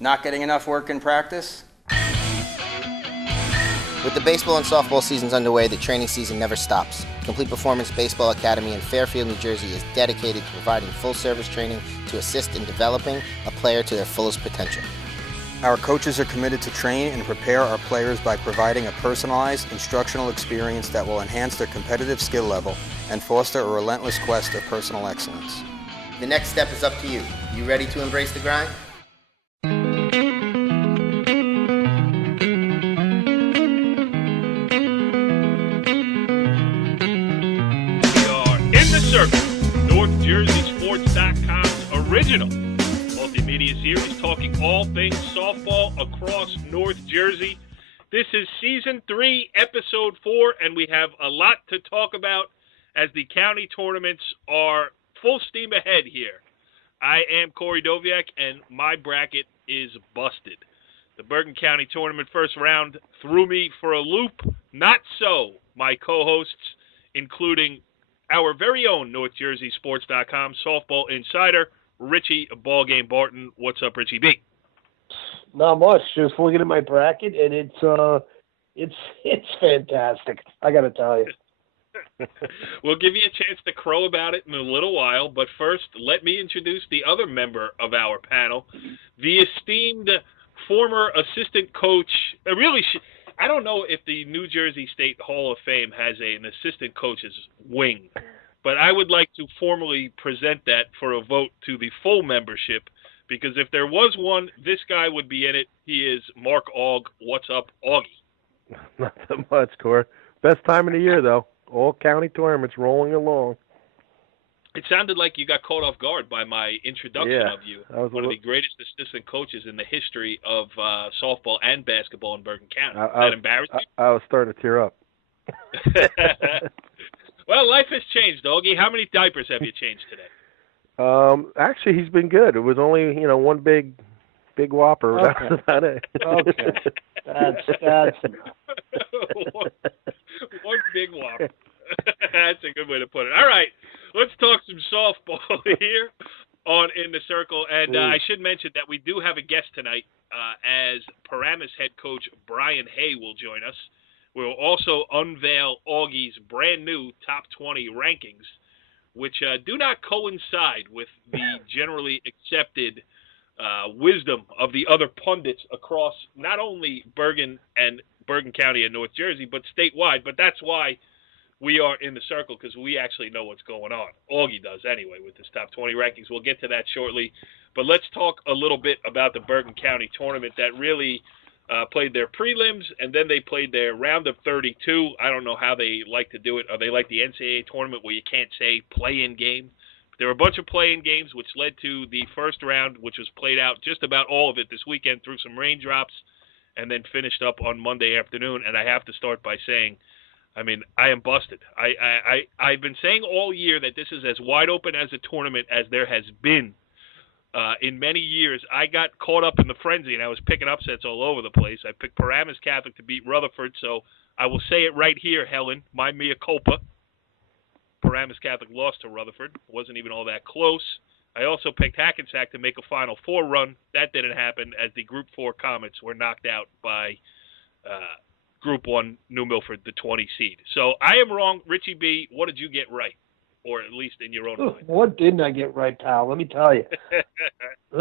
Not getting enough work in practice? With the baseball and softball seasons underway, the training season never stops. Complete Performance Baseball Academy in Fairfield, New Jersey is dedicated to providing full-service training to assist in developing a player to their fullest potential. Our coaches are committed to train and prepare our players by providing a personalized instructional experience that will enhance their competitive skill level and foster a relentless quest of personal excellence. The next step is up to you. You ready to embrace the grind? Circle, NorthJerseySports.com's original multimedia series talking all things softball across North Jersey. This is Season 3, Episode 4, and we have a lot to talk about as the county tournaments are full steam ahead here. I am Corey Doviak, and my bracket is busted. The Bergen County Tournament first round threw me for a loop. Not so my co-hosts, including our very own NorthJerseySports.com softball insider, Richie Ballgame Barton. What's up, Richie B? Not much. Just looking at my bracket, and it's fantastic. I got to tell you. We'll give you a chance to crow about it in a little while, but first, let me introduce the other member of our panel, the esteemed former assistant coach. I don't know if the New Jersey State Hall of Fame has an assistant coach's wing, but I would like to formally present that for a vote to the full membership, because if there was one, this guy would be in it. He is Mark Augg. What's up, Auggie? Not so much, Cor. Best time of the year, though. All county tournaments rolling along. It sounded like you got caught off guard by my introduction of you. One of the greatest assistant coaches in the history of softball and basketball in Bergen County. Is that embarrassing? I was starting to tear up. Well, life has changed, Augie. How many diapers have you changed today? Actually, he's been good. It was only, one big whopper. Okay. That was about it. Okay. That's enough. One big whopper. That's a good way to put it. All right, let's talk some softball here on In the Circle. And I should mention that we do have a guest tonight, as Paramus head coach Brian Hay will join us. We'll also unveil Augie's brand new top 20 rankings, which do not coincide with the generally accepted wisdom of the other pundits across not only Bergen County and North Jersey, but statewide. But that's why we are in the circle, because we actually know what's going on. Auggie does anyway with his top 20 rankings. We'll get to that shortly. But let's talk a little bit about the Bergen County tournament that really played their prelims, and then they played their round of 32. I don't know how they like to do it. Are they like the NCAA tournament where you can't say play-in game? There were a bunch of play-in games, which led to the first round, which was played out just about all of it this weekend through some raindrops, and then finished up on Monday afternoon. And I have to start by saying, I am busted. I've been saying all year that this is as wide open as a tournament as there has been in many years. I got caught up in the frenzy, and I was picking upsets all over the place. I picked Paramus Catholic to beat Rutherford, so I will say it right here, Helen, my mea culpa. Paramus Catholic lost to Rutherford. It wasn't even all that close. I also picked Hackensack to make a Final Four run. That didn't happen, as the Group 4 Comets were knocked out by Group 1 New Milford, the 20 seed. So I am wrong. Richie B., what did you get right? Or at least in your own mind. What didn't I get right, pal? Let me tell you.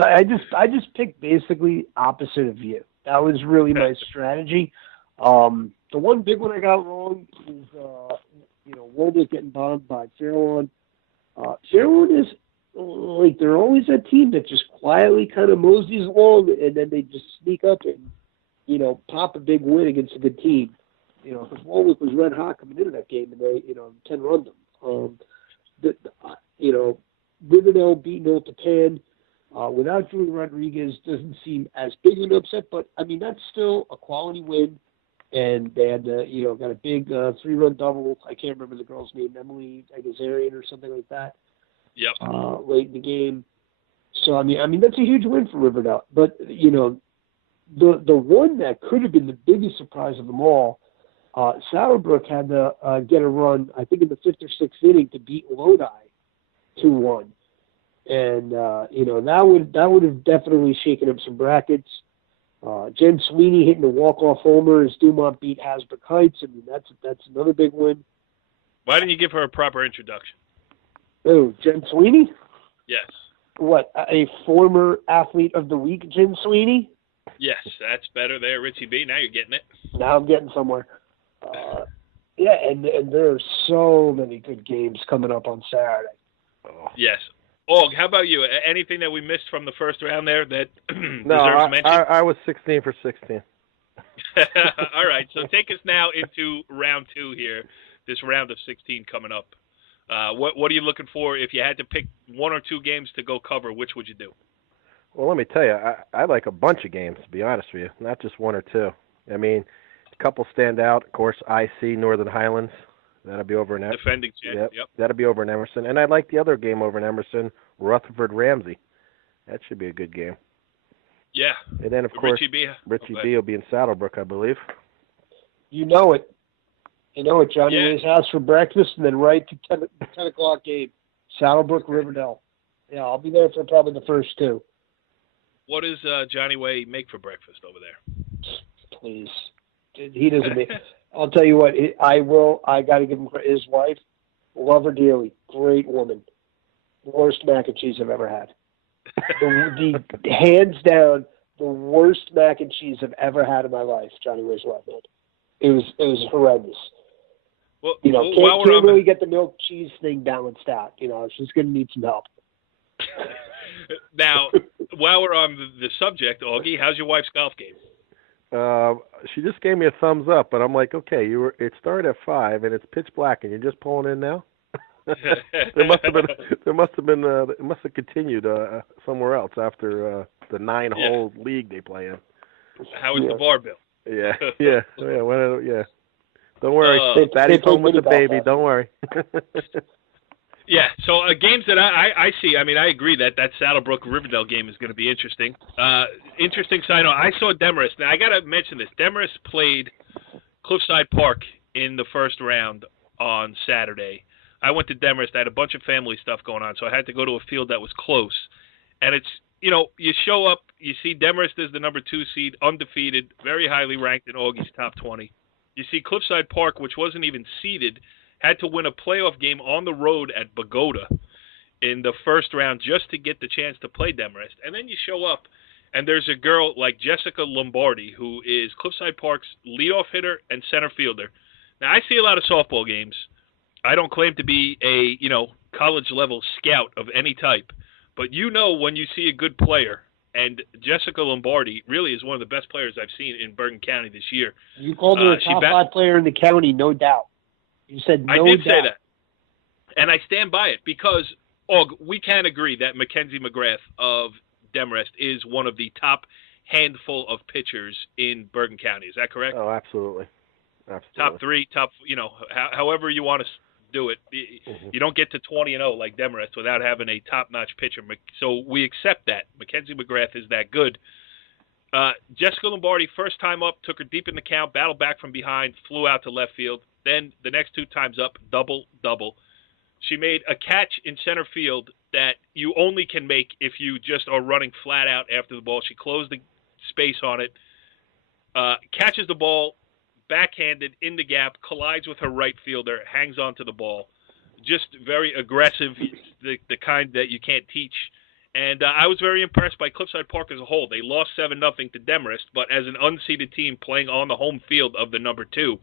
I just picked basically opposite of you. That was really my strategy. The one big one I got wrong is, Woldwick getting bombed by Fairlawn. Fairlawn is, they're always a team that just quietly kind of moseys along, and then they just sneak up and, pop a big win against a good team. Because Woldwick was red hot coming into that game, and they, 10 run them. Riverdale beating Old Japan without Julie Rodriguez doesn't seem as big of an upset, but that's still a quality win. And they had, got a big 3-run double. I can't remember the girl's name, Emily Agazarian or something like that. Yep. Late in the game. So that's a huge win for Riverdale. But the one that could have been the biggest surprise of them all, Sauerbrook had to get a run, I think in the 5th or 6th inning, to beat Lodi 2-1. And that would have definitely shaken up some brackets. Jen Sweeney hitting a walk-off homer as Dumont beat Hasbrook Heights. I mean, that's another big win. Why didn't you give her a proper introduction? Oh, Jen Sweeney? Yes. What, a former athlete of the week, Jen Sweeney? Yes, that's better there, Richie B. Now you're getting it. Now I'm getting somewhere. Yeah, and there are so many good games coming up on Saturday. Yes. Og, how about you? Anything that we missed from the first round there that No, deserves mention? I was 16 for 16. All right, so take us now into round 2 here, this round of 16 coming up. What are you looking for? If you had to pick 1 or 2 games to go cover, which would you do? Well, let me tell you, I like a bunch of games, to be honest with you, not just 1 or 2. I mean, a couple stand out. Of course, IC, Northern Highlands. That'll be over in Emerson. Defending champ. Yep. That'll be over in Emerson. And I like the other game over in Emerson, Rutherford-Ramsey. That should be a good game. Yeah. And then, of course, Richie B will be in Saddlebrook, I believe. You know it. Johnny Yeah. Way's house for breakfast and then right to 10 o'clock game. Saddlebrook, Riverdale. Yeah, I'll be there for probably the first 2. What does Johnny Way make for breakfast over there? Please. He doesn't make. I'll tell you what. I got to give him credit. His wife, love her dearly. Great woman. Worst mac and cheese I've ever had. The hands down, the worst mac and cheese I've ever had in my life. Johnny Way's wife made. It was horrendous. Well, Can't really get the milk cheese thing balanced out. She's going to need some help. Now, while we're on the subject, Augie, how's your wife's golf game? She just gave me a thumbs up, but I'm like, okay, it started at 5 and it's pitch black, and you're just pulling in now. It must have continued somewhere else after the 9-hole league they play in. How is the bar bill? Yeah. Don't worry, Daddy's home with the baby. Don't worry. Yeah, so games that I see, I mean, I agree that Saddlebrook-Riverdale game is going to be interesting. Interesting side note, I saw Demarest. Now, I got to mention this. Demarest played Cliffside Park in the first round on Saturday. I went to Demarest. I had a bunch of family stuff going on, so I had to go to a field that was close. And it's, you show up, you see Demarest as the number 2 seed, undefeated, very highly ranked in Augie's top 20. You see Cliffside Park, which wasn't even seeded, had to win a playoff game on the road at Bogota in the first round just to get the chance to play Demarest. And then you show up, and there's a girl like Jessica Lombardi, who is Cliffside Park's leadoff hitter and center fielder. Now, I see a lot of softball games. I don't claim to be a, college-level scout of any type. But when you see a good player, and Jessica Lombardi really is one of the best players I've seen in Bergen County this year. You called her a top 5 player in the county, no doubt. You said no doubt. I did say that. And I stand by it because, we can agree that Mackenzie McGrath of Demarest is one of the top handful of pitchers in Bergen County. Is that correct? Oh, absolutely. Top 3, however you want to do it. Mm-hmm. You don't get to 20-0 like Demarest without having a top-notch pitcher. So we accept that. Mackenzie McGrath is that good. Jessica Lombardi, first time up, took her deep in the count, battled back from behind, flew out to left field. Then the next 2 times up, double. She made a catch in center field that you only can make if you just are running flat out after the ball. She closed the space on it, catches the ball, backhanded in the gap, collides with her right fielder, hangs on to the ball. Just very aggressive, the kind that you can't teach. And I was very impressed by Cliffside Park as a whole. They lost 7-0 to Demarest, but as an unseeded team playing on the home field of the number 2,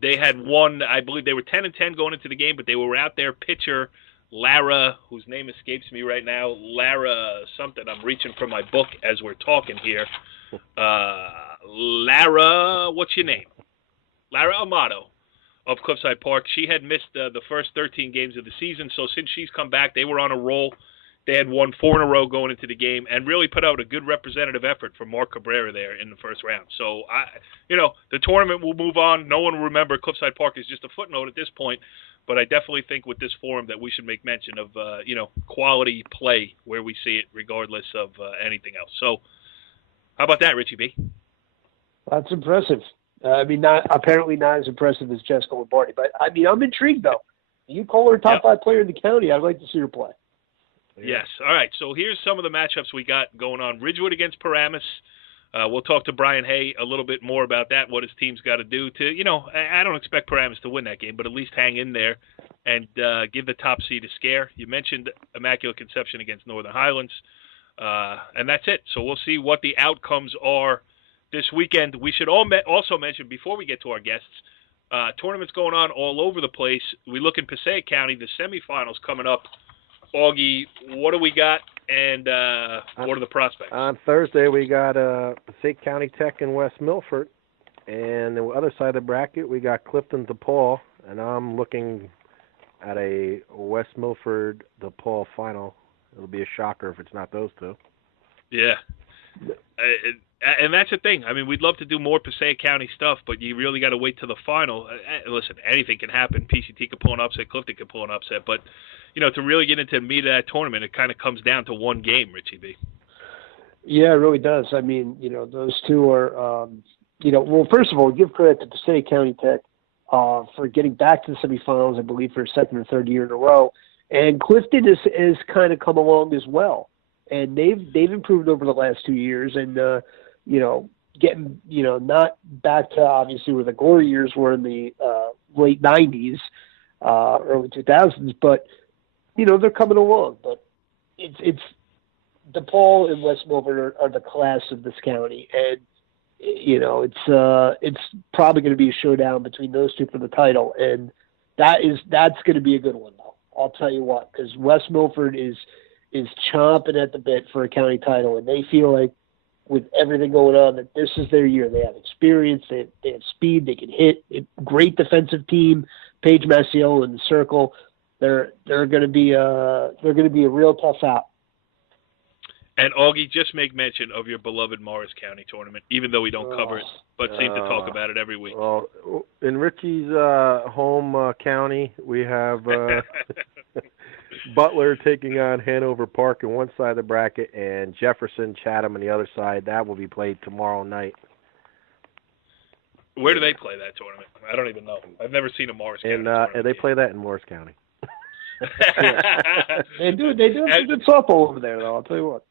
they had won, I believe they were 10-10 going into the game, but they were out there. Pitcher Lara, whose name escapes me right now, Lara something. I'm reaching for my book as we're talking here. Lara, what's your name? Lara Amato of Cliffside Park. She had missed the first 13 games of the season, so since she's come back, they were on a roll. They had won 4 in a row going into the game and really put out a good representative effort for Mark Cabrera there in the first round. So, the tournament will move on. No one will remember Cliffside Park is just a footnote at this point, but I definitely think with this forum that we should make mention of, quality play where we see it regardless of anything else. So, how about that, Richie B? That's impressive. Apparently not as impressive as Jessica Lombardi, but I'm intrigued though. You call her top 5 player in the county. I'd like to see her play. Yes. All right. So here's some of the matchups we got going on. Ridgewood against Paramus. We'll talk to Brian Hay a little bit more about that, what his team's got to do to, I don't expect Paramus to win that game, but at least hang in there and give the top seed a scare. You mentioned Immaculate Conception against Northern Highlands, and that's it. So we'll see what the outcomes are this weekend. We should also mention, before we get to our guests, tournaments going on all over the place. We look in Passaic County, the semifinals coming up. Augie, what do we got, and what are the prospects? On Thursday, we got Passaic County Tech and West Milford. And the other side of the bracket, we got Clifton DePaul. And I'm looking at a West Milford DePaul final. It'll be a shocker if it's not those two. Yeah. And that's the thing. I mean, we'd love to do more Passaic County stuff, but you really got to wait till the final. Listen, anything can happen. PCT could pull an upset. Clifton could pull an upset. But, to really get into the meat of that tournament, it kind of comes down to one game, Richie B. Yeah, it really does. I mean, those two are, well, first of all, give credit to Passaic County Tech for getting back to the semifinals, I believe, for a second or third year in a row. And Clifton has kind of come along as well. And they've improved over the last 2 years, and getting not back to obviously where the glory years were in the late '90s, early 2000s, but they're coming along. But it's DePaul and West Milford are the class of this county, and it's probably going to be a showdown between those two for the title, and that's going to be a good one, though. I'll tell you what, because West Milford is chomping at the bit for a county title, and they feel like with everything going on that this is their year. They have experience, they have speed, they can hit. Great defensive team, Paige Maciel in the circle. They're going to be a real tough out. And Augie, just make mention of your beloved Morris County tournament, even though we don't cover it, but seem to talk about it every week. Well, in Richie's home county, we have Butler taking on Hanover Park on one side of the bracket, and Jefferson Chatham on the other side. That will be played tomorrow night. Where do they play that tournament? I don't even know. I've never seen a Morris County tournament. And they play that in Morris County. They do some good softball over there, though. I'll tell you what.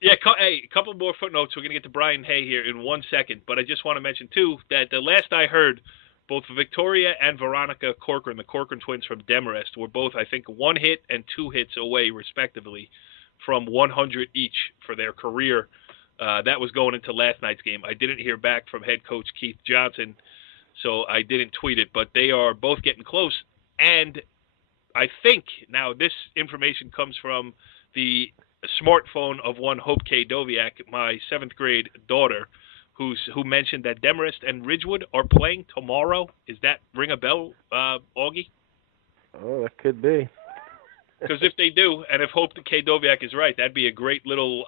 Yeah, a couple more footnotes. We're going to get to Brian Hay here in 1 second, but I just want to mention, too, that the last I heard, both Victoria and Veronica Corcoran, the Corcoran twins from Demarest, were both, I think, 1 hit and 2 hits away, respectively, from 100 each for their career. That was going into last night's game. I didn't hear back from head coach Keith Johnson, so I didn't tweet it, but they are both getting close. And I think, now this information comes from the smartphone of one Hope K. Doviak, my 7th grade daughter, who mentioned that Demarest and Ridgewood are playing tomorrow. Is that ring a bell, Augie? Oh, that could be. Because if they do, and if Hope K. Doviak is right, that'd be a great little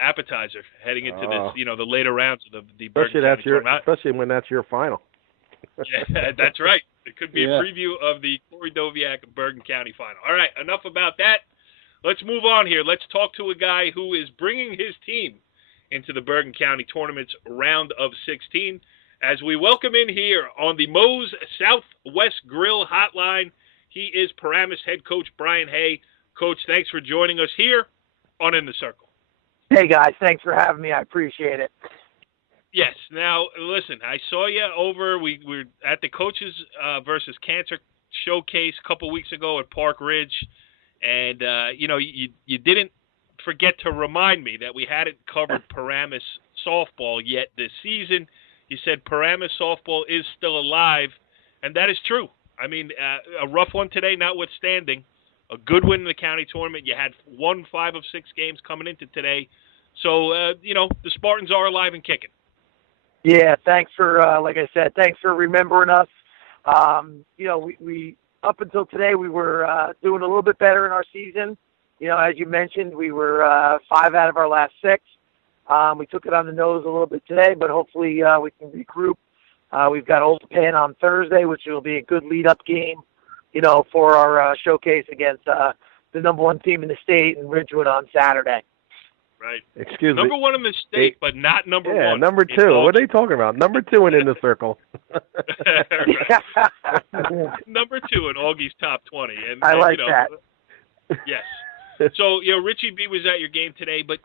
appetizer heading into this, the later rounds of the Bergen County tournament. Especially when that's your final. Yeah, that's right. It could be a preview of the Corey Doviak Bergen County final. All right, enough about that. Let's move on here. Let's talk to a guy who is bringing his team into the Bergen County Tournament's round of 16 as we welcome in here on the Moe's Southwest Grill Hotline. He is Paramus head coach Brian Hay. Coach, thanks for joining us here on In the Circle. Hey, guys. Thanks for having me. I appreciate it. Yes. Now, listen, I saw you over. We were at the Coaches versus Cancer Showcase a couple weeks ago at Park Ridge. And, you didn't forget to remind me that we hadn't covered Paramus softball yet this season. You said Paramus softball is still alive, and that is true. I mean, a rough one today notwithstanding, a good win in the county tournament. You had won 5 of 6 games coming into today. So, the Spartans are alive and kicking. Yeah, thanks for, like I said, thanks for remembering us. We up until today, we were doing a little bit better in our season. As you mentioned, we were 5 out of our last 6. We took it on the nose a little bit today, but hopefully we can regroup. We've got Old Japan on Thursday, which will be a good lead-up game, for our showcase against the number 1 team in the state in Ridgewood on Saturday. Right. Excuse me. Number 1 in the state, but not number 1. Yeah, number 2. What are they talking about? Number 2 and In the Circle. Number 2 in Augie's top 20. And I like that. Yes. So, Richie B was at your game today, but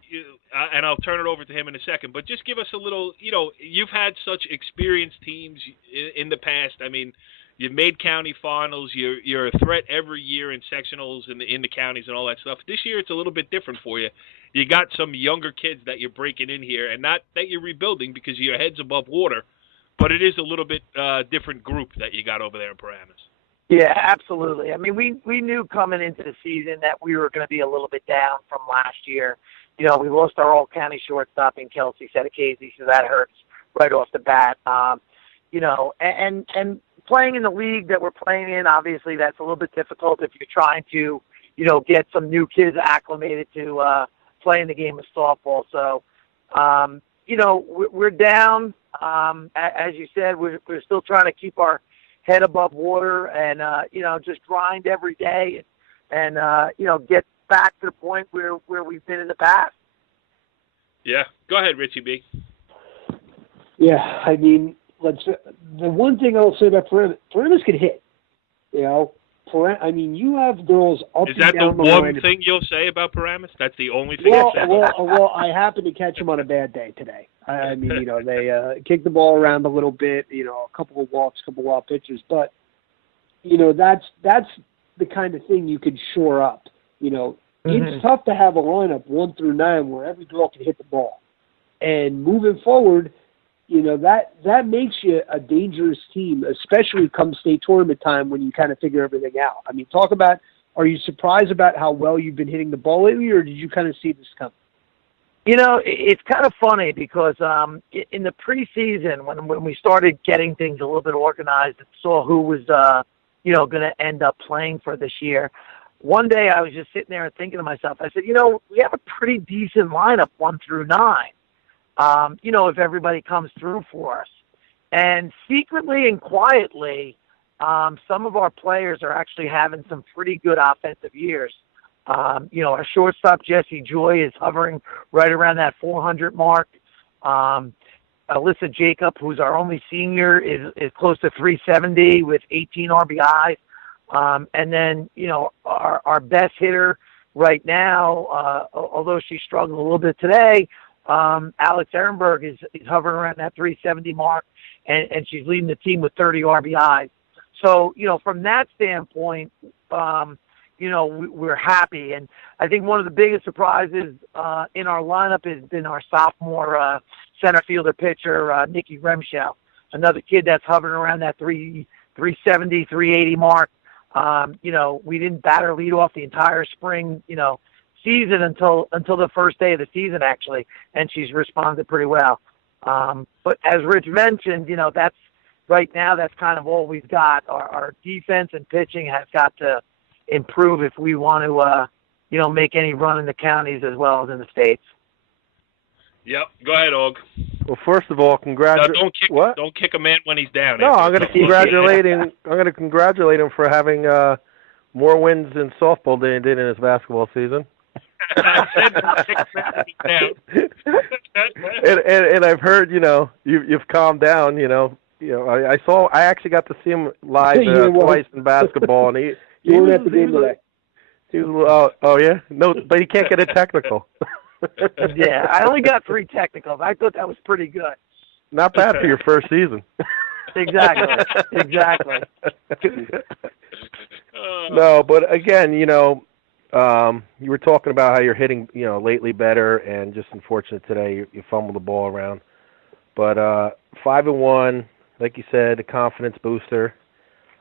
and I'll turn it over to him in a second. But just give us a little, you've had such experienced teams in the past. I mean, you've made county finals. You're a threat every year in sectionals in the counties and all that stuff. This year it's a little bit different for you. You got some younger kids that you're breaking in here, and not that you're rebuilding because your head's above water, but it is a little bit different group that you got over there in Paramus. Yeah, absolutely. I mean, we knew coming into the season that we were going to be a little bit down from last year. We lost our all-county shortstop in Kelsey Sedekasey, so that hurts right off the bat. And playing in the league that we're playing in, obviously that's a little bit difficult if you're trying to, get some new kids acclimated to playing the game of softball. So, we're down. As you said, we're still trying to keep our head above water and, just grind every day and get back to the point where we've been in the past. Yeah. Go ahead, Richie B. Yeah, I mean, the one thing I'll say about Paramus can hit. You have girls up and down. Is that the one thing you'll say about Paramus? That's the only thing you'll say? Well, I happened to catch them on a bad day today. I mean, they kicked the ball around a little bit, a couple of walks, couple of wild pitches. But, that's the kind of thing you could shore up. It's tough to have a lineup 1 through 9 where every girl can hit the ball. And moving forward, that makes you a dangerous team, especially come state tournament time when you kind of figure everything out. I mean, are you surprised about how well you've been hitting the ball lately, or did you kind of see this coming? It's kind of funny because in the preseason, when we started getting things a little bit organized and saw who was, going to end up playing for this year, one day I was just sitting there and thinking to myself, I said, we have a pretty decent lineup 1 through 9. If everybody comes through for us. And secretly and quietly, some of our players are actually having some pretty good offensive years. Our shortstop, Jesse Joy, is hovering right around that 400 mark. Alyssa Jacob, who's our only senior, is close to 370 with 18 RBIs. And then, our best hitter right now, although she struggled a little bit today, Alex Ehrenberg is hovering around that 370 mark, and she's leading the team with 30 RBIs. So, from that standpoint, we're happy. And I think one of the biggest surprises in our lineup has been our sophomore center fielder pitcher, Nikki Remschel, another kid that's hovering around that 370, 380 mark. We didn't bat her lead off the entire spring, season until the first day of the season, actually, and she's responded pretty well. But as Rich mentioned, that's right now, that's kind of all we've got. Our defense and pitching has got to improve if we want to, make any run in the counties as well as in the states. Yep. Go ahead, Og. Well, first of all, congratulations. Don't kick a man when he's down. No, I'm going to congratulate him. I'm going to congratulate him for having more wins in softball than he did in his basketball season. I said don't kick a man when he's down. and I've heard, you've calmed down. I actually got to see him live twice in basketball, and he was at the game today. He was, oh yeah, no, but he can't get a technical. Yeah, I only got 3 technicals. I thought that was pretty good. Not bad for your first season. Exactly. No, but again, you were talking about how you're hitting, lately better, and just unfortunate today you fumbled the ball around. But 5-1, like you said, a confidence booster.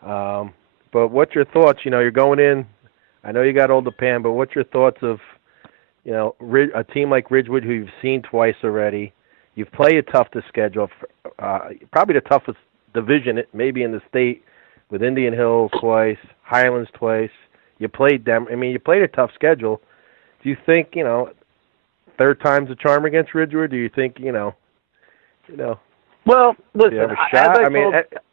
But what's your thoughts? You're going in. I know you got Old Pan, but what's your thoughts of, a team like Ridgewood who you've seen twice already? You've played a toughest schedule, probably the toughest division maybe in the state, with Indian Hills twice, Highlands twice. You played them. I mean, you played a tough schedule. Do you think, third time's a charm against Ridgewood? Do you think, Well, listen, you have a shot?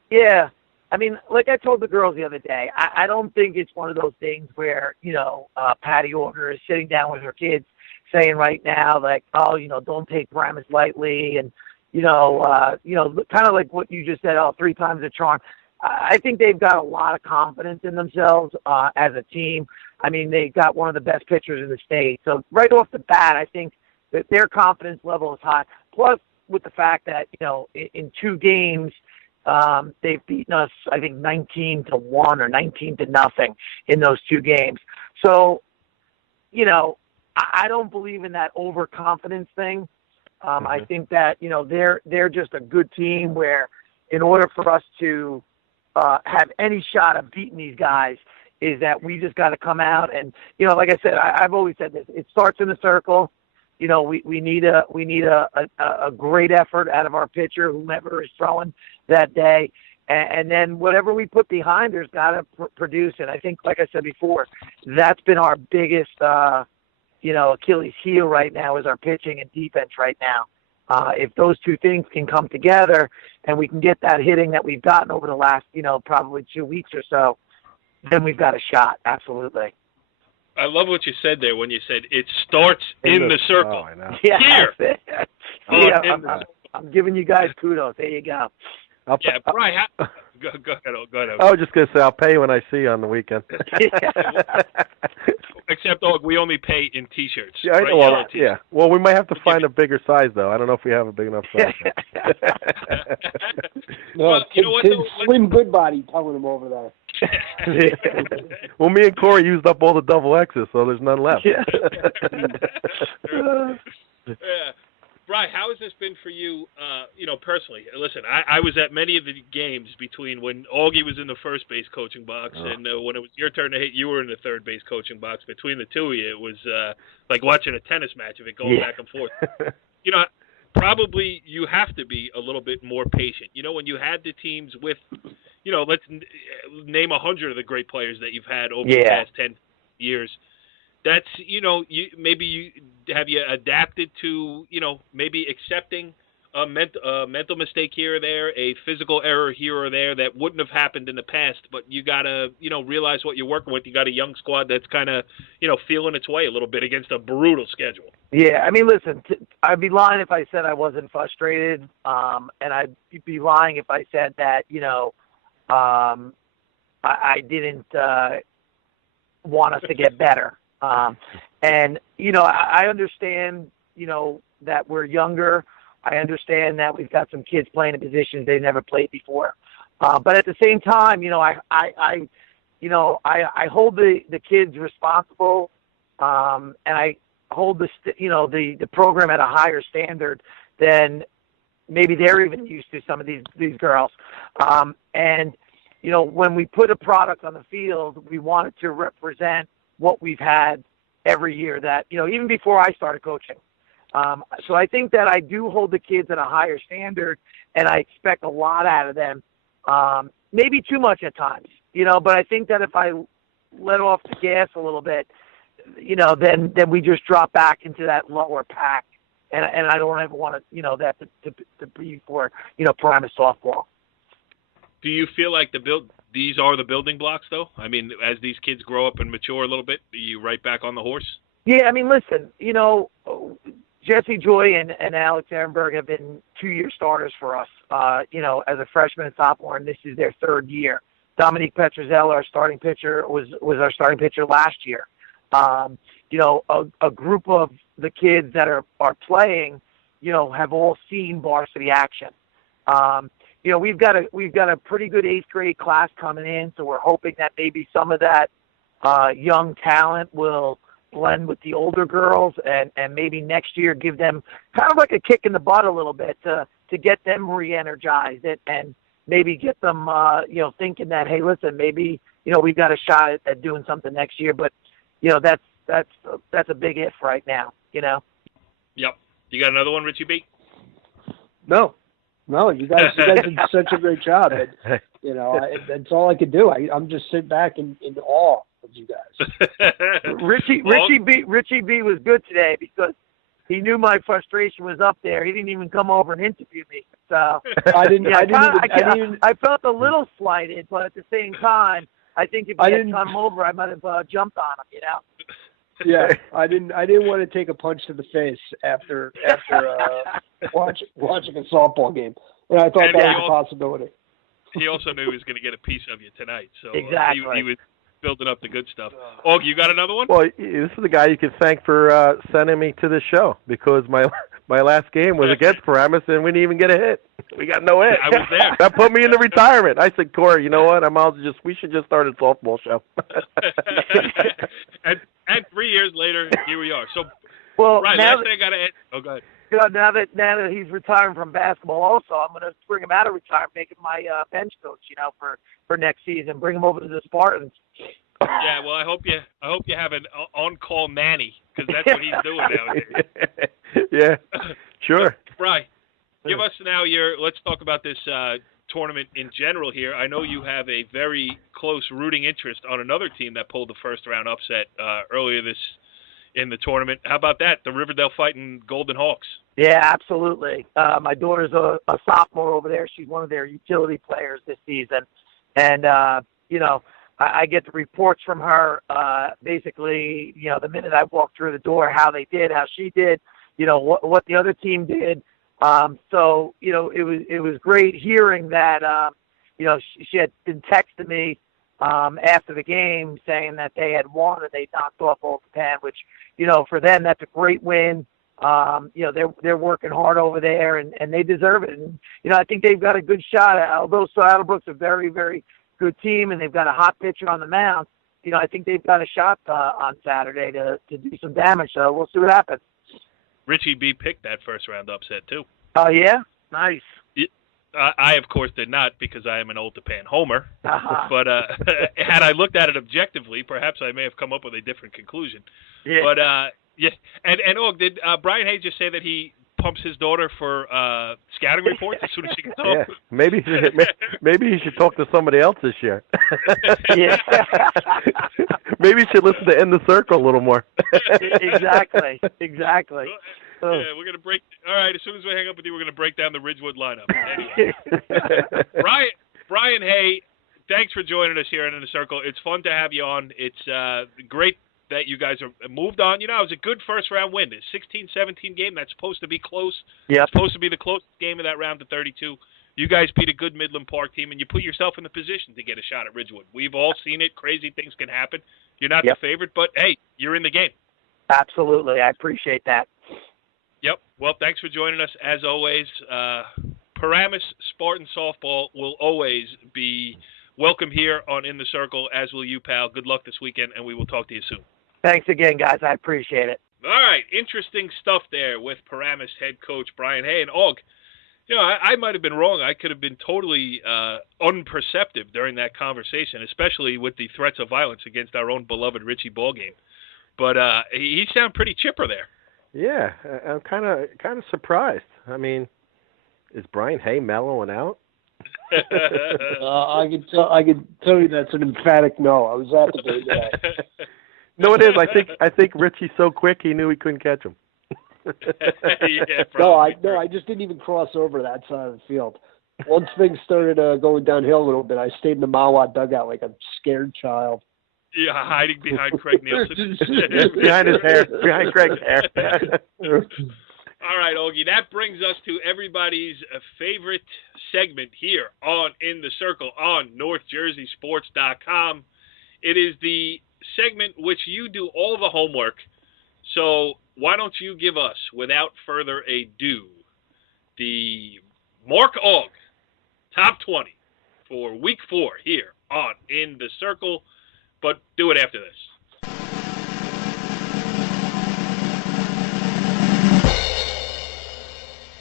yeah. I mean, like I told the girls the other day, I don't think it's one of those things where, Patty Orger is sitting down with her kids saying right now, like, oh, don't take Paramus lightly. And, kind of like what you just said, 3 times a charm. I think they've got a lot of confidence in themselves as a team. I mean, they got one of the best pitchers in the state. So right off the bat, I think that their confidence level is high. Plus, with the fact that, in 2 games, they've beaten us, I think, 19-1 or 19-0 in those 2 games. So, I don't believe in that overconfidence thing. I think that, they're just a good team where in order for us to have any shot of beating these guys is that we just got to come out and, like I said, I've always said this, it starts in the circle. We need a great effort out of our pitcher, whomever is throwing that day. And then whatever we put behind there's got to produce. And I think, like I said before, that's been our biggest, Achilles heel right now is our pitching and defense right now. If those 2 things can come together and we can get that hitting that we've gotten over the last, probably 2 weeks or so, then we've got a shot. Absolutely. I love what you said there when you said it starts in the circle. Oh, I know. Yeah, Here. I'm giving you guys kudos. There you go. Yeah, Brian, go ahead. I was just going to say, I'll pay you when I see you on the weekend. Except, we only pay in T-shirts. Yeah, right? well, yeah. Well, we might have to find a bigger size, though. I don't know if we have a big enough size. No, you know what, though? Slim Goodbody telling him over there. Well, me and Corey used up all the double X's, so there's none left. Yeah. Brian, how has this been for you, personally? Listen, I was at many of the games between when Auggie was in the first base coaching box and when it was your turn to hit, you were in the third base coaching box. Between the 2 of you, it was like watching a tennis match of it going back and forth. Probably you have to be a little bit more patient. When you had the teams with, let's name 100 of the great players that you've had over the past 10 years. That's, maybe have you adapted to, maybe accepting a mental mistake here or there, a physical error here or there that wouldn't have happened in the past, but you got to, realize what you're working with. You got a young squad that's kind of, feeling its way a little bit against a brutal schedule. Yeah, I mean, listen, I'd be lying if I said I wasn't frustrated, and I'd be lying if I said that, I didn't want us to get better. And, I understand, that we're younger. I understand that we've got some kids playing in positions they've never played before. But at the same time, I hold the kids responsible, and I hold the program at a higher standard than maybe they're even used to, some of these girls. And, when we put a product on the field, we want it to represent what we've had every year that, even before I started coaching. So I think that I do hold the kids at a higher standard, and I expect a lot out of them, maybe too much at times, but I think that if I let off the gas a little bit, then we just drop back into that lower pack. And I don't ever want to, that to be for, Paramus softball. Do you feel like these are the building blocks, though? I mean, as these kids grow up and mature a little bit, are you right back on the horse? Yeah, I mean, listen, Jesse Joy and Alex Ehrenberg have been 2-year starters for us, as a freshman and sophomore, and this is their 3rd year. Dominique Petrozella, our starting pitcher, was our starting pitcher last year. A group of the kids that are playing, have all seen varsity action. We've got a pretty good 8th grade class coming in, so we're hoping that maybe some of that young talent will blend with the older girls and maybe next year give them kind of like a kick in the butt a little bit to get them re-energized and maybe get them, thinking that, hey, listen, maybe, we've got a shot at doing something next year, but, that's a big if right now, Yep. You got another one, Richie B? No, you guys did such a great job. That's all I could do. I'm just sitting back in awe of you guys. Richie B was good today because he knew my frustration was up there. He didn't even come over and interview me. So I felt a little slighted, but at the same time, I think if he had come over, I might have jumped on him. Yeah, I didn't want to take a punch to the face after watching a softball game. And I thought that was a possibility. he also knew he was going to get a piece of you tonight. So Exactly. He was building up the good stuff. Aug, you got another one? Well, this is the guy you can thank for sending me to this show, because my last game was against Paramus and we didn't even get a hit. We got no hit. I was there. That put me into retirement. I said, Corey, you know what? We should just start a softball show. and 3 years later, here we are. So, Well, right, now last thing I got to add. Oh, go ahead. now that he's retiring from basketball, also I'm going to bring him out of retirement, make him my bench coach. For next season, bring him over to the Spartans. Yeah, well, I hope you have an on-call nanny, because that's what he's doing nowadays. Yeah, sure. Brian, give us now let's talk about this tournament in general here. I know you have a very close rooting interest on another team that pulled the first-round upset earlier in the tournament. How about that? The Riverdale Fighting Golden Hawks. Yeah, absolutely. My daughter's a sophomore over there. She's one of their utility players this season. And, I get the reports from her, basically, the minute I walked through the door, how they did, how she did, what the other team did. So, it was great hearing that, she had been texting me after the game saying that they had won and they knocked off Old Japan, which, for them, that's a great win. They're working hard over there and they deserve it. And, I think they've got a good shot. Although Saddlebrook's a very, very good team and they've got a hot pitcher on the mound, I think they've got a shot on Saturday to do some damage. So we'll see what happens. Richie B picked that first-round upset, too. Oh, yeah? Nice. I, of course, did not, because I am an Old Japan homer. Uh-huh. But had I looked at it objectively, perhaps I may have come up with a different conclusion. Yeah. But, yeah. And Og, did Brian Hayes just say that he pumps his daughter for scouting reports as soon as she gets home? Yeah. Maybe he should talk to somebody else this year. Yeah. Maybe he should listen to In the Circle a little more. Exactly. Yeah, we're going to break. All right, as soon as we hang up with you, we're going to break down the Ridgewood lineup. Anyway. Brian Hay, thanks for joining us here in the Circle. It's fun to have you on. It's great that you guys are moved on. It was a good first-round win. It's 16-17 game. That's supposed to be close. Yeah. It's supposed to be the closest game of that round to 32. You guys beat a good Midland Park team, and you put yourself in the position to get a shot at Ridgewood. We've all seen it. Crazy things can happen. You're not the favorite, but, hey, you're in the game. Absolutely. I appreciate that. Yep. Well, thanks for joining us. As always, Paramus Spartan Softball will always be welcome here on In the Circle, as will you, pal. Good luck this weekend, and we will talk to you soon. Thanks again, guys. I appreciate it. All right. Interesting stuff there with Paramus head coach Brian Hay. And, Og, I might have been wrong. I could have been totally unperceptive during that conversation, especially with the threats of violence against our own beloved Richie Ballgame. But he sounded pretty chipper there. Yeah, I'm kind of surprised. I mean, is Brian Hay mellowing out? I can tell you that's an emphatic no. I was at the game today. No, it is. I think Richie's so quick he knew he couldn't catch him. No, I just didn't even cross over that side of the field. Once things started going downhill a little bit, I stayed in the Mawa dugout like a scared child. Yeah, hiding behind Craig Nielsen. Behind his hair. Behind Craig's hair. All right, Ogie, that brings us to everybody's favorite segment here on In the Circle on NorthJerseySports.com. It is the segment which you do all the homework. So why don't you give us, without further ado, the Mark Augg top 20 for Week 4 here on In the Circle. But do it after this.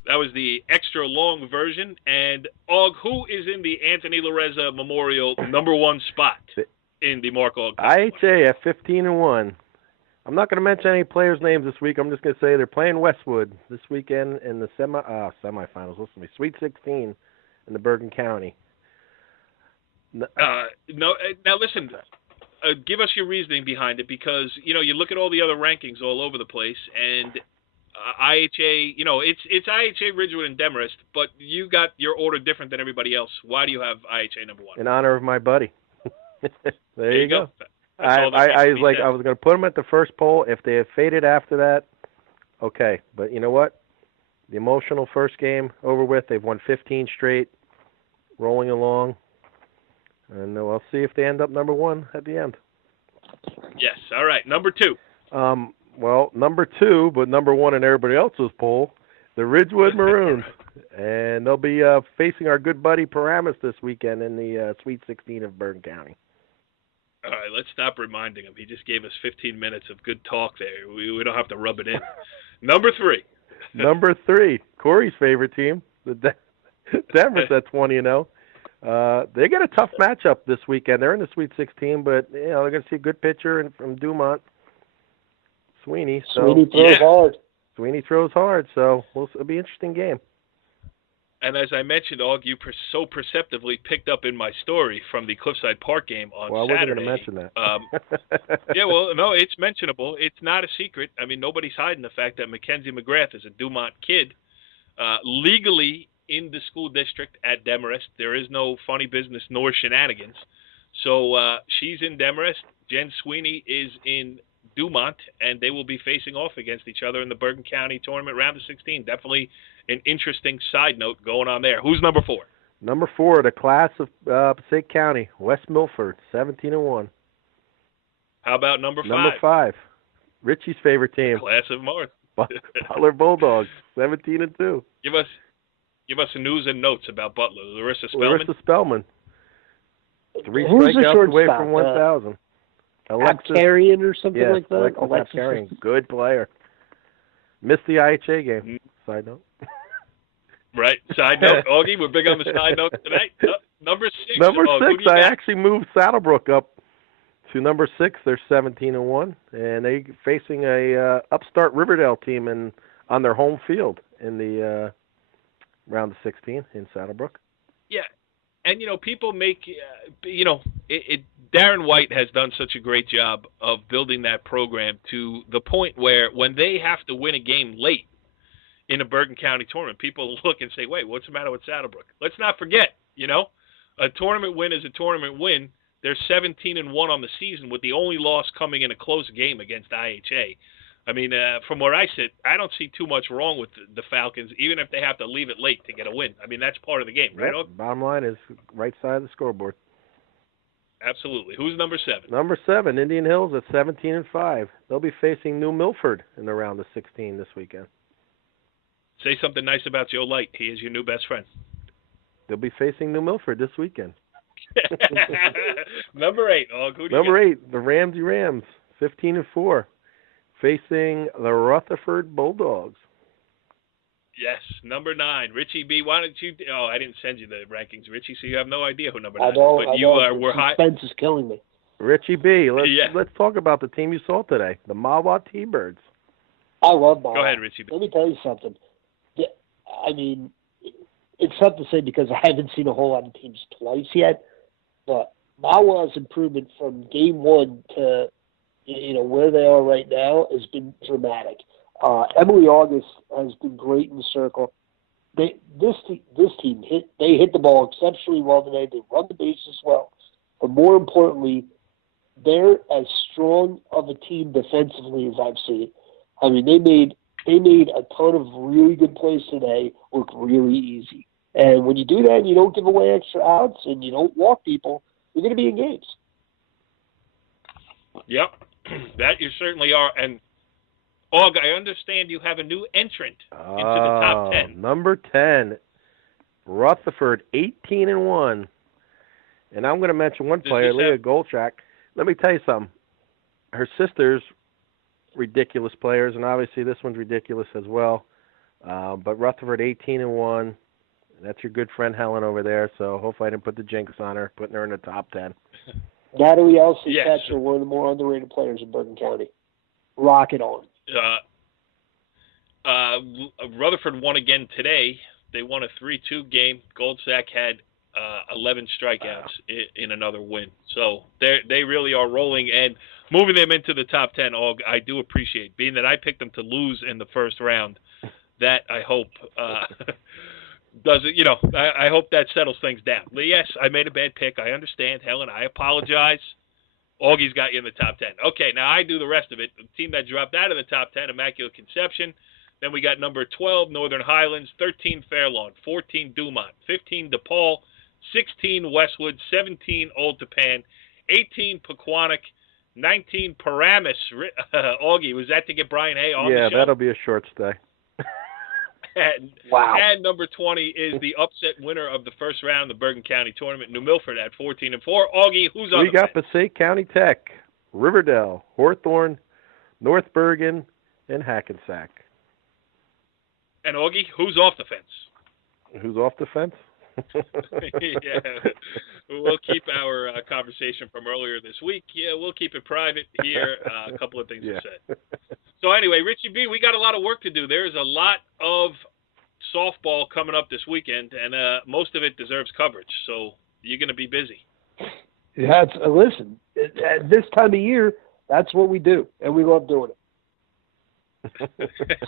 That was the extra long version. And, Og, who is in the Anthony Lareza Memorial #1 spot in the Mark Augg? IHA at 15-1. I'm not going to mention any players' names this week. I'm just going to say they're playing Westwood this weekend in the semifinals. Listen to me, Sweet 16 in the Bergen County. No, now listen. Give us your reasoning behind it, because you look at all the other rankings all over the place, and IHA, it's IHA, Ridgewood, and Demarest, but you got your order different than everybody else. Why do you have IHA #1? In honor of my buddy. there you go. I was going to put them at the first poll. If they have faded after that, okay. But you know what? The emotional first game over with. They've won 15 straight, rolling along. And we'll see if they end up number 1 at the end. Yes. All right. Number 2. Well, number 2, but number 1 in everybody else's poll, the Ridgewood Maroons. And they'll be facing our good buddy Paramus this weekend in the Sweet 16 of Bergen County. All right, let's stop reminding him. He just gave us 15 minutes of good talk there. We don't have to rub it in. Number 3. Number 3, Corey's favorite team, the Denver's at 20-0. They get a tough matchup this weekend. They're in the Sweet 16, but they're going to see a good pitcher from Dumont, Sweeney. So, Sweeney throws hard. Sweeney throws hard, so it'll be an interesting game. And as I mentioned, Aug, you so perceptively picked up in my story from the Cliffside Park game on Saturday. Well, I wasn't going to mention that. Yeah, well, no, it's mentionable. It's not a secret. I mean, nobody's hiding the fact that Mackenzie McGrath is a Dumont kid, legally in the school district at Demarest. There is no funny business nor shenanigans. So she's in Demarest. Jen Sweeney is in Dumont, and they will be facing off against each other in the Bergen County tournament round of 16. Definitely an interesting side note going on there. Who's number 4? Number 4, the class of Passaic County, West Milford, 17-1. How about number 5? Number 5, Richie's favorite team, Class of Morris. Butler Bulldogs, 17-2. Give us news and notes about Butler. Larissa Spellman. Larissa Spellman. 3 Who's the strikeouts away shortstop? from 1,000. Abkarian or something like that? Alexis Abkarian, good player. Missed the IHA game. Side note. Right. Side note. Augie, we're big on the side notes tonight. Number 6. Number 6, I actually moved Saddlebrook up to number 6. They're 17-1, and they're facing a upstart Riverdale team on their home field in the round of 16 in Saddlebrook. Yeah. And, people make, Darren White has done such a great job of building that program to the point where when they have to win a game late in a Bergen County tournament, people look and say, wait, what's the matter with Saddlebrook? Let's not forget, a tournament win is a tournament win. They're 17-1 on the season with the only loss coming in a close game against IHA. I mean, from where I sit, I don't see too much wrong with the Falcons, even if they have to leave it late to get a win. I mean, that's part of the game, right? Yep. Bottom line is right side of the scoreboard. Absolutely. Who's number 7? Number 7, Indian Hills at 17-5. They'll be facing New Milford in the round of 16 this weekend. Say something nice about Joe Light. He is your new best friend. They'll be facing New Milford this weekend. Number 8. Number 8, the Ramsey Rams, 15-4, facing the Rutherford Bulldogs. Yes, number 9, Richie B. Why don't you? Oh, I didn't send you the rankings, Richie, so you have no idea who number 9 is. But you were high. Suspense is killing me. Richie B. Let's talk about the team you saw today, the Mawa T-Birds. I love Mawa. Go ahead, Richie B. Let me tell you something. I mean, it's tough to say because I haven't seen a whole lot of teams twice yet, but Mawa's improvement from game 1 to where they are right now has been dramatic. Emily August has been great in the circle. This team hit the ball exceptionally well today. They run the bases well, but more importantly, they're as strong of a team defensively as I've seen. I mean, they made a ton of really good plays today look really easy. And when you do that, and you don't give away extra outs, and you don't walk people, you're going to be in games. Yep, that you certainly are. And Aug, I understand you have a new entrant into the top 10. Number 10, Rutherford, 18-1. And I'm going to mention one player, Leah Goldschak. Let me tell you something. Her sister's ridiculous players, and obviously this one's ridiculous as well. But Rutherford, 18-1. That's your good friend Helen over there, so hopefully I didn't put the jinx on her, putting her in the top 10. Natalie Elsie Catcher, one of the more underrated players in Bergen County. Rock it on. Rutherford won again today. They won a 3-2 game. Goldsack had 11 strikeouts in another win. So they really are rolling and moving them into the top 10. I do appreciate, being that I picked them to lose in the first round. That I hope does it. I hope that settles things down. Yes, I made a bad pick. I understand, Helen. I apologize. Augie's got you in the top 10. Okay, now I do the rest of it. The team that dropped out of the top 10, Immaculate Conception. Then we got number 12, Northern Highlands, 13, Fairlawn, 14, Dumont, 15, DePaul, 16 Westwood, 17 Old Tappan, 18 Pequannock, 19 Paramus. Auggie, was that to get Brian Hay on the show? Yeah, that'll be a short stay. Wow. And number 20 is the upset winner of the first round of the Bergen County Tournament, New Milford, at 14-4. Auggie, who's on We got Passaic County Tech, Riverdale, Hawthorne, North Bergen, and Hackensack. And Auggie, who's off the fence? Who's off the fence? Yeah, we'll keep our conversation from earlier this week. Yeah, we'll keep it private here. A couple of things Yeah. we said. So anyway, Richie B, we got a lot of work to do. There's a lot of softball coming up this weekend, and most of it deserves coverage. So you're going to be busy. Yeah, listen, at this time of year, that's what we do, and we love doing it.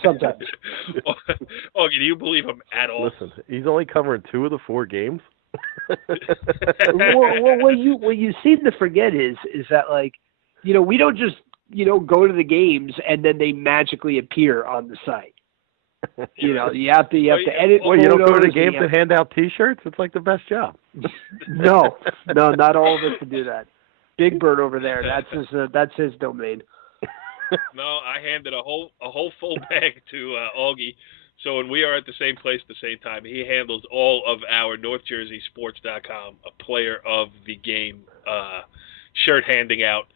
Sometimes. Augie, do you believe him at all? Listen, he's only covering 2 of the 4 games. Well, what you seem to forget is that, like, we don't just go to the games and then they magically appear on the site. You have to edit. Well, you don't go to the photos, games and hand out T-shirts. It's like the best job. No, not all of us can do that. Big Bird over there, that's his domain. No, I handed a whole full bag to Auggie. So when we are at the same place at the same time, he handles all of our NorthJerseySports.com, a player of the game shirt handing out.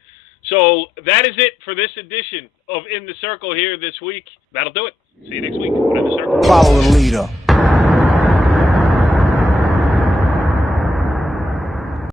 So that is it for this edition of In the Circle here this week. That'll do it. See you next week on In the Circle. Follow the leader.